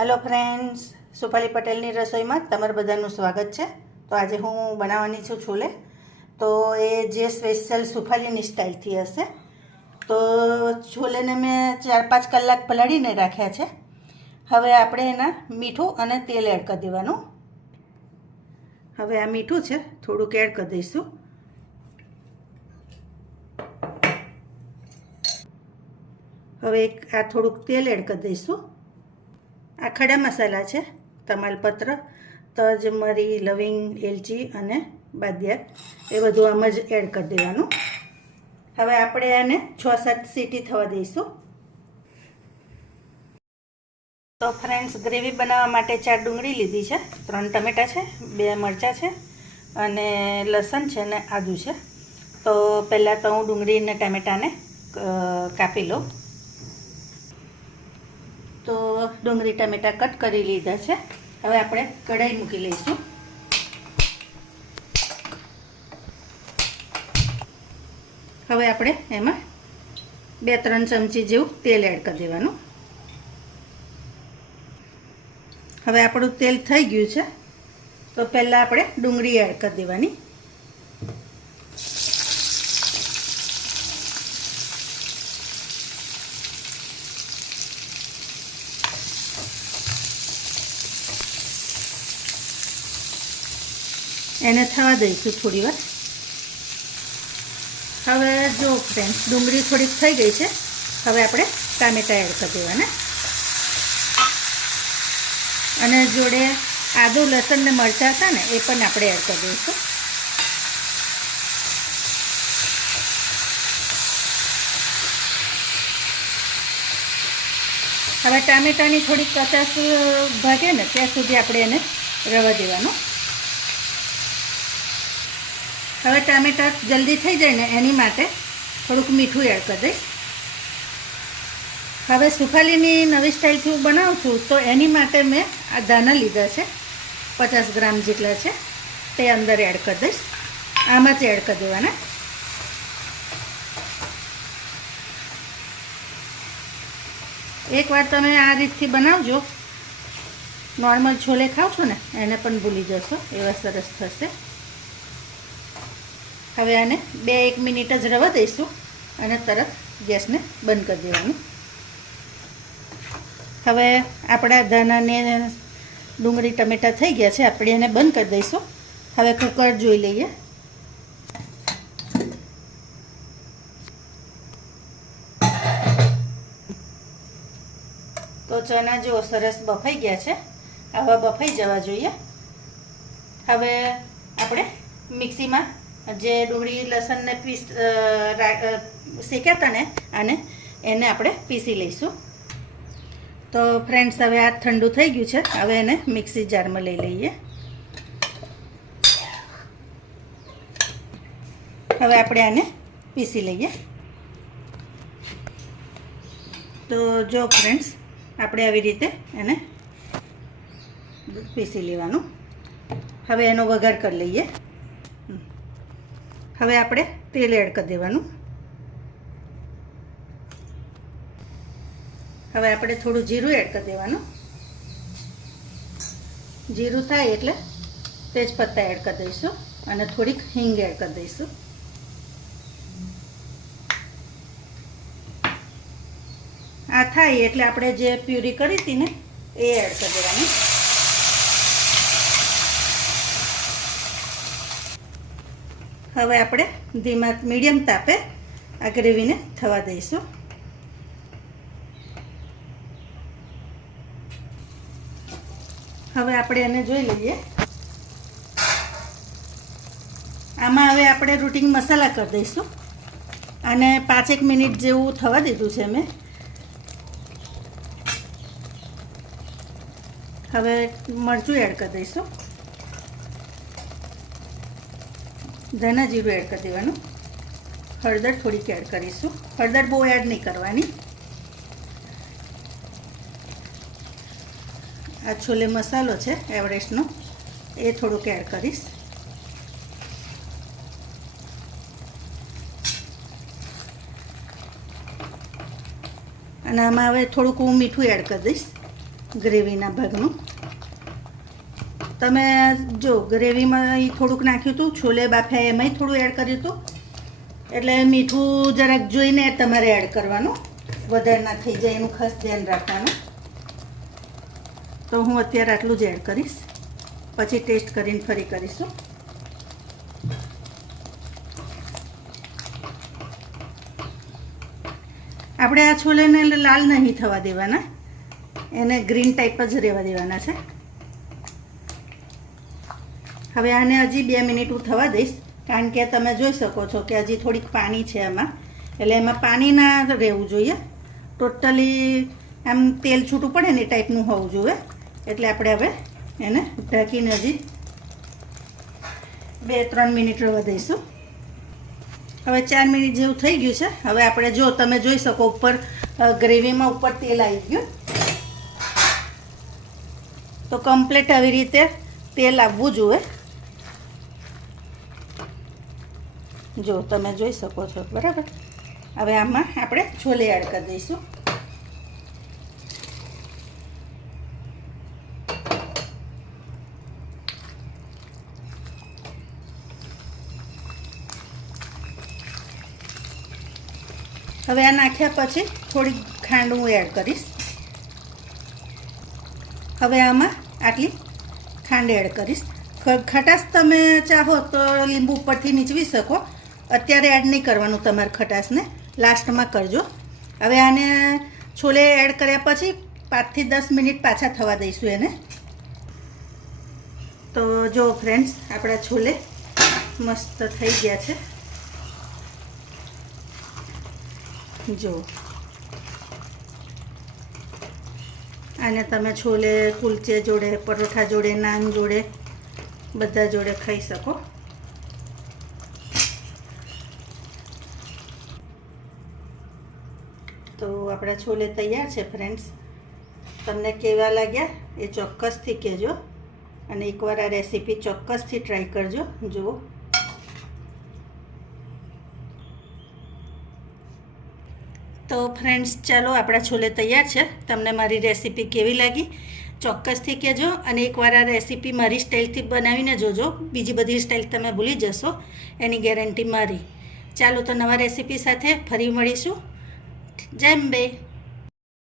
Hello friends સુપાલી પટેલની રસોઈમાં તમારું બધાનું સ્વાગત છે. તો આજે હું બનાવવાની છું છોલે. તો એ જે સ્પેશિયલ સુફાલીની સ્ટાઇલથી હશે. તો છોલેને મેં ચાર પાંચ કલાક પલાળીને રાખ્યા છે. હવે આપણે એના મીઠું અને તેલ એડ કરી દેવાનું. હવે આ મીઠું છે, થોડુંક એડ કરી દઈશું. હવે આ થોડુંક તેલ એડ કરી દઈશું. આ ખડા મસાલા છે, તમાલપત્ર, તજ, મરી, લવિંગ, એલચી અને બાદિયા. એ બધું આમ જ એડ કરી દેવાનું. હવે આપણે આને છ સાત સીટી થવા દઈશું. તો ફ્રેન્ડ્સ ગ્રેવી બનાવવા માટે ચાર ડુંગળી લીધી છે. ત્રણ ટમેટા છે, બે મરચાં છે અને લસણ છે ને આદું છે. તો પહેલાં તો હું ડુંગળી અને ટમેટાને કાપી લઉં. ડુંગળી ટમેટા કટ કરી લીધા છે. હવે આપણે કઢાઈ મૂકી લઈશું. હવે આપણે એમાં બે ત્રણ ચમચી જેવું તેલ એડ કરી દેવાનું. હવે આપણું તેલ થઈ ગયું છે. તો પહેલાં આપણે ડુંગળી એડ કરી દેવાની. એને થવા દઈશું થોડી વાર. હવે જો ફ્રેન્ડ્સ ડુંગળી થોડીક થઈ ગઈ છે. હવે આપણે ટામેટાં એડ કરી દેવાના. અને જોડે આદુ, લસણ ને મરચાં હતા ને, એ પણ આપણે એડ કરી દઈશું. હવે ટામેટાની થોડીક કચાશ ભાગે ને, ત્યાં સુધી આપણે એને રવા દેવાનું. હવે ટામેટાં જલ્દી થઈ જાય ને એની માટે થોડુંક મીઠું એડ કરી દઈશ. હવે સુખાલીની નવી સ્ટાઇલથી હું બનાવું છું તો એની માટે મેં આ દાના લીધા છે, પચાસ ગ્રામ જેટલા છે, તે અંદર એડ કરી દઈશ. આમાં જ એડ કરી દેવાના. એકવાર તમે આ રીતથી બનાવજો. નોર્મલ છોલે ખાવ છો ને, એને પણ ભૂલી જશો, એવા સરસ થશે. હવે આને બે એક મિનિટ જ રવા દઈશું અને તરત ગેસને બંધ કરી દેવાનું. હવે આપણા ધાનાને ડુંગળી, ટમેટાં થઈ ગયા છે, આપણે એને બંધ કરી દઈશું. હવે કુકર જોઈ લઈએ. તો ચણા જો સરસ બફાઈ ગયા છે, આવા બફાઈ જવા જોઈએ. હવે આપણે મિક્સીમાં જે ડુંગળી લસણને પીસ શેક્યા હતા ને, આને, એને આપણે પીસી લઈશું. તો ફ્રેન્ડ્સ હવે આ ઠંડુ થઈ ગયું છે. હવે એને મિક્સી જારમાં લઈ લઈએ. હવે આપણે આને પીસી લઈએ. તો જો ફ્રેન્ડ્સ આપણે આવી રીતે એને પીસી લેવાનું. હવે એનો વઘાર કરી લઈએ. હવે આપણે તેલ એડ કરી દેવાનું. હવે આપણે થોડું જીરું એડ કરી દેવાનું. જીરું થાય એટલે તેજપત્તા એડ કરી દઈશું અને થોડીક હિંગ એડ કરી દઈશું. આ થાય એટલે આપણે જે પ્યુરી કરી હતી ને, એ એડ કરી દેવાની. હવે આપણે ધીમા મીડિયમ તાપે આ ગ્રેવીને થવા દઈશું. હવે આપણે એને જોઈ લઈએ. આમાં હવે આપણે રૂટિંગ મસાલા કરી દઈશું. અને પાંચેક મિનિટ જેવું થવા દીધું છે મેં. હવે મરચું એડ કરી દઈશું. ધાણા જીરું એડ કરી દેવાનું. હળદર થોડીક એડ કરીશું. હળદર બહુ એડ નહીં કરવાની. આ છોલે મસાલો છે, એવરેસ્ટનો, એ થોડુંક એડ કરીશ. અને આમાં હવે થોડુંક હું મીઠું એડ કરી દઈશ, ગ્રેવીના ભાગનું. તમે જો ગ્રેવીમાં થોડુંક નાખ્યું હતું, છોલે બાફ્યા એમાંય થોડું એડ કર્યું હતું. એટલે મીઠું જરાક જોઈને તમારે એડ કરવાનું. વધારે ના થઈ જાય એનું ખાસ ધ્યાન રાખવાનું. તો હું અત્યારે આટલું જ એડ કરીશ. પછી ટેસ્ટ કરીને ફરી કરીશું. આપણે આ છોલેને લાલ નહીં થવા દેવાના. એને ગ્રીન ટાઈપ જ રહેવા દેવાના છે. હવે આને હજી બે મિનિટ હું થવા દઈશ, કારણ કે તમે જોઈ શકો છો કે હજી થોડીક પાણી છે એમાં. એટલે એમાં પાણી ના રહેવું જોઈએ. ટોટલી આમ તેલ છૂટું પડે ને એ ટાઈપનું હોવું જોઈએ. એટલે આપણે હવે એને ઢાંકીને હજી બે, ત્રણ મિનિટ રહેવા દઈશું. હવે ચાર મિનિટ જેવું થઈ ગયું છે. હવે આપણે જો તમે જોઈ શકો ઉપર ગ્રેવીમાં ઉપર તેલ આવી ગયું. તો કમ્પ્લીટ આવી રીતે તેલ આવવું જોઈએ. જો તમે જોઈ શકો છો, બરાબર? હવે આમાં આપણે છોલે એડ કરી દઈશું. હવે આ નાખ્યા પછી થોડી ખાંડ હું એડ કરીશ. હવે આમાં આટલી ખાંડ એડ કરીશ. ખટાશ તમે ચાહો તો લીંબુ ઉપરથી નીચવી શકો. અત્યારે એડ નહીં કરવાનું તમારે ખટાશને. લાસ્ટમાં કરજો. હવે આને છોલે એડ કર્યા પછી પાંચથી દસ મિનિટ પાછા થવા દઈશું એને. તો જો ફ્રેન્ડ્સ આપણા છોલે મસ્ત થઈ ગયા છે. જો. આને તમે છોલે કુલચે જોડે, પરોઠા જોડે, નાન જોડે, બધા જોડે ખાઈ શકો તો આપણા છોલે તૈયાર છે ફ્રેન્ડ્સ તમને કેવા લાગ્યા? એ ચોક્કસથી કહેજો. અને એકવાર આ રેસીપી ચોક્કસથી ટ્રાય કરજો. જુઓ. તો ફ્રેન્ડ્સ ચાલો આપણા છોલે તૈયાર છે. તમને મારી રેસીપી કેવી લાગી? ચોક્કસથી કહેજો. અને એકવાર આ રેસીપી મારી સ્ટાઇલથી બનાવીને જોજો. બીજી બધી સ્ટાઇલ તમે ભૂલી જશો. એની ગેરંટી મારી. ચાલો તો નવા રેસીપી સાથે ફરી મળીશું. જય અંબે